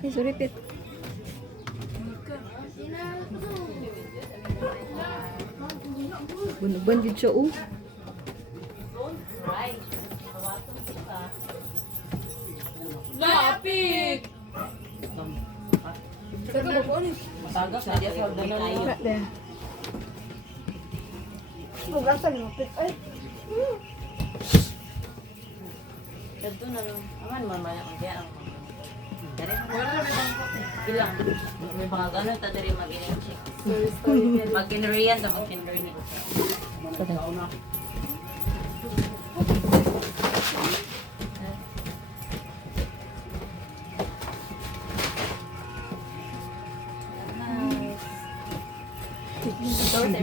Ay, sorry, Pit. Bunuban din siya, oh. Lapit! Matagas na diya sa hagdanan na yun. Hugasan mo, Pit. Ay. Dito na lang. Aman, mamaya kung diya ang dari. Wala na may bangkot eh. Ilang. May mga ganun ta dari mag-in-check. Mag-in-riyan ta mag-in-riyan.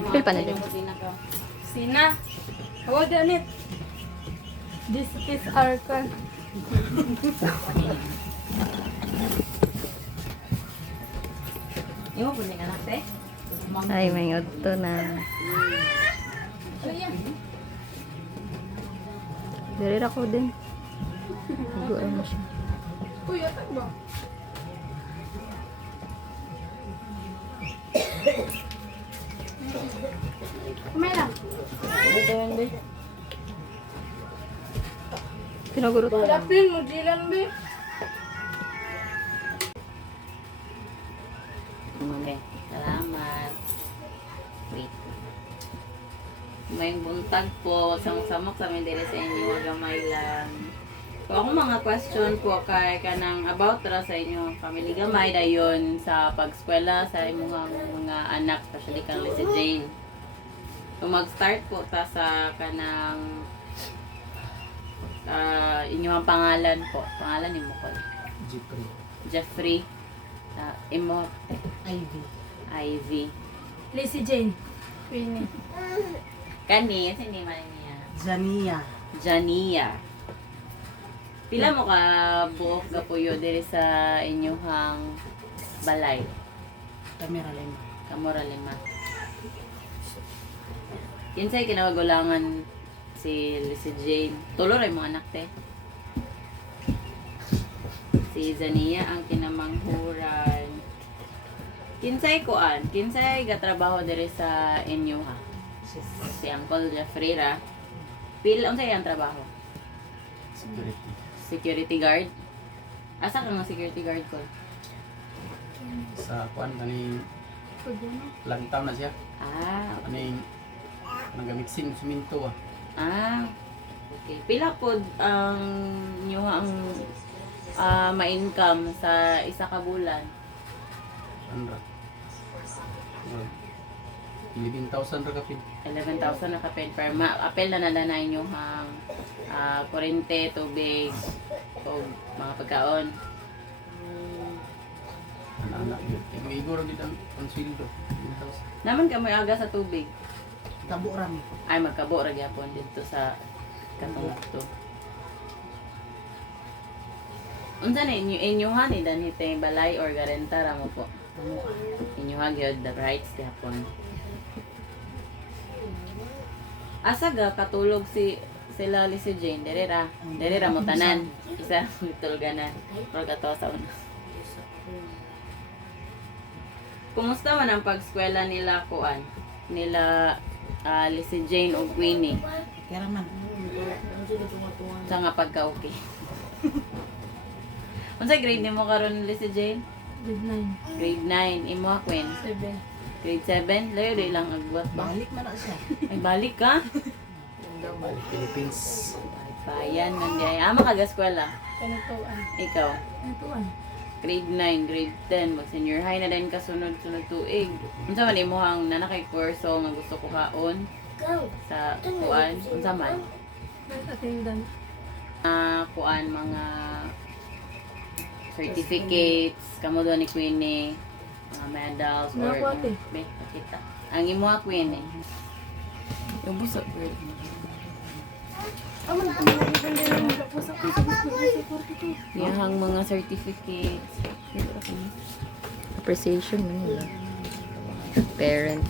Pil pa na din. Sina? How done it? This is our car. Imo po ning anak te? Ay, may udto na. Dari ako din. Huguan mo siya. Uy, atak ba? Kumay lang. Dito yun be. Pinagurot. Lapin mo, dilan be. Okay. Salamat. Wait. May buntag po. Samok sa amin dili sa inyo. Gamay lang. So, ako mga question po kay kanang about ra sa inyo family gamay dayon sa pag-eskwela sa imong mga anak, especially kang si Jane. So, mag-start po ta sa kanang inyong pangalan po. Pangalan ni mo ko. Jeffrey. Imo. Ivy. Lacey Jane. Queenie. Kani, hindi man niya. Jania. Pila mo ka buok gapuyo diri sa inyong balay? Kamera lima. Kamora lima. Kinsay kinagulangan si Jane. Tulo ray mo anak te. Si Zania ang kinamanghuran. Kinsay kuan, kinsay gatrabaho diri sa inyo ha. Si Uncle Jeffrey ra. Unsay ang trabaho? Security. Security guard. Asa ka nga security guard ko? Sa kuan kaning lantaw na siya. Ah, Kaning nagamixin suminto ah. ah. Okay. Pila pod ang inyo ang ma-income sa isa ka bulan? Ano ra? 11,000 ra kapin. 11,000 na kapin per apel na nalanay nyo hang kurente, tubig, o mga pagkaon. Anak-anak yun. Igor gid ang konsildo. 11,000. Naman ka may aga sa tubig. Tabo rami. Ay magkabo ra gyapon dito sa katong to. Unsa na inyuhan ni danite balay or garenta ra mo po? Inyuha gyud the rights gyapon. Asa ga katulog sila si Jane dere ra mo tanan isa tulganan or kato sa una. Kumusta man ang pag-eskwela nila kuan? Nila si Jane o Queenie Kaya man. sa nga pagka-okay. Unsa grade nimo karon si Jane? Grade Grade 9 imo Queen. 9. 7. Grade 7 layo di lang agwat ba? Balik man na siya. Ay balik ka. Balik Philippines. Bayan nandiay ama ka eskwela. Kanituan. Ikaw Kanituan. grade 9, grade 10, mag senior high na din ka sunod-sunod tuig. Unsa man imong nanakay kurso nga gusto ko kaon sa kuan? Unsa man? Attendant. Kuan mga certificates, kamo do ni Queenie, mga medals or Nakuha, ate. Be, pakita. Ang imo Queenie. Yung busa grade. Aman ko mga nila ng pusa ko sa gusto. Yang mga certificates. Appreciation man nila. Parent.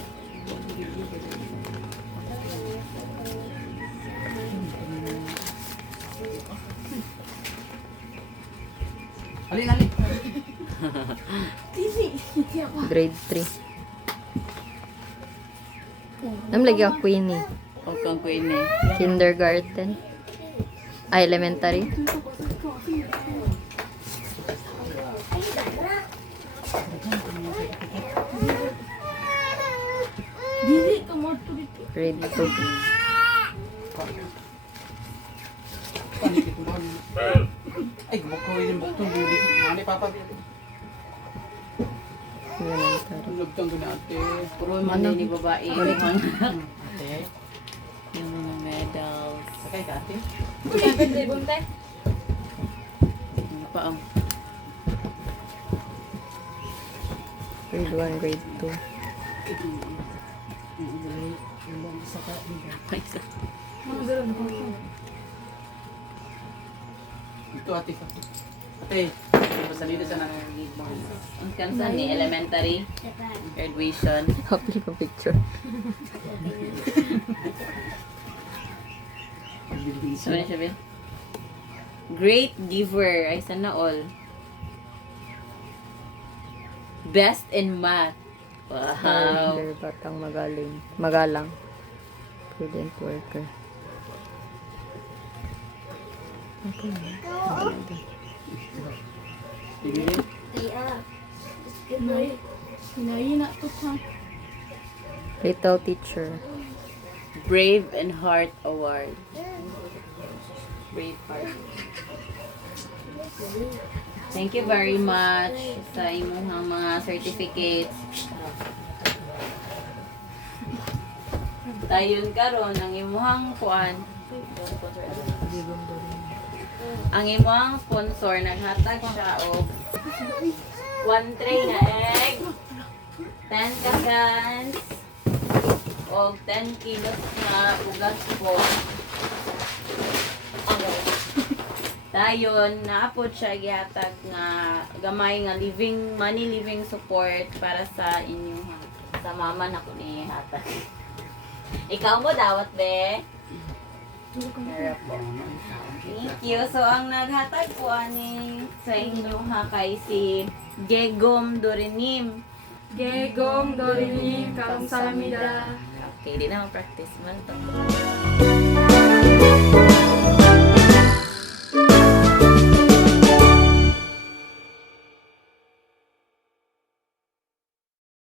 Alin, alin. Grade 3. Lagi ang Queenie. O kang Queenie. Kindergarten. Elementary. Dili ka mo to dito. Grade 2. Panikit mo. Ay, gumakaw yung buktong bulik. Mani, papa. Elementary. Lugtang ko na ate. Puro man din ni babae. Yung mga, Ate. yung mga medals. Sakay ka ate. Kuya, pwede bunte. Ano pa ang Grade 1, grade 2. Isa ka. isa. Mga ganun ko. Ito ate ka. Ate. Basta dito sa nang Ang kansan ni elementary graduation. Happy pa picture. So, ano siya ba? Great giver. Ay, sana all. Best in math. Wow. Calendar, batang magaling. Magalang. Prudent worker. Okay. Tigilin. Hinahina to ha. Little teacher. Brave and Heart Award. Brave Heart. Thank you very much sa imong mga certificates. Dayon karon ang imong kuan. Ang imong sponsor naghatag siya og 1 tray na egg, 10 ka cans, og 10 kilos na ugas po. Dayon, naapod siya gihatag nga gamay nga living support para sa inyo ha. Sa mama na ko ni hatag. Ikaw mo dawat be. Harap po. Thank you. So, ang naghatag po ani sa inyo ha kay si Gegom Dorinim. Gegong Dorini Kamsamida. Okay, di na ma-practice man.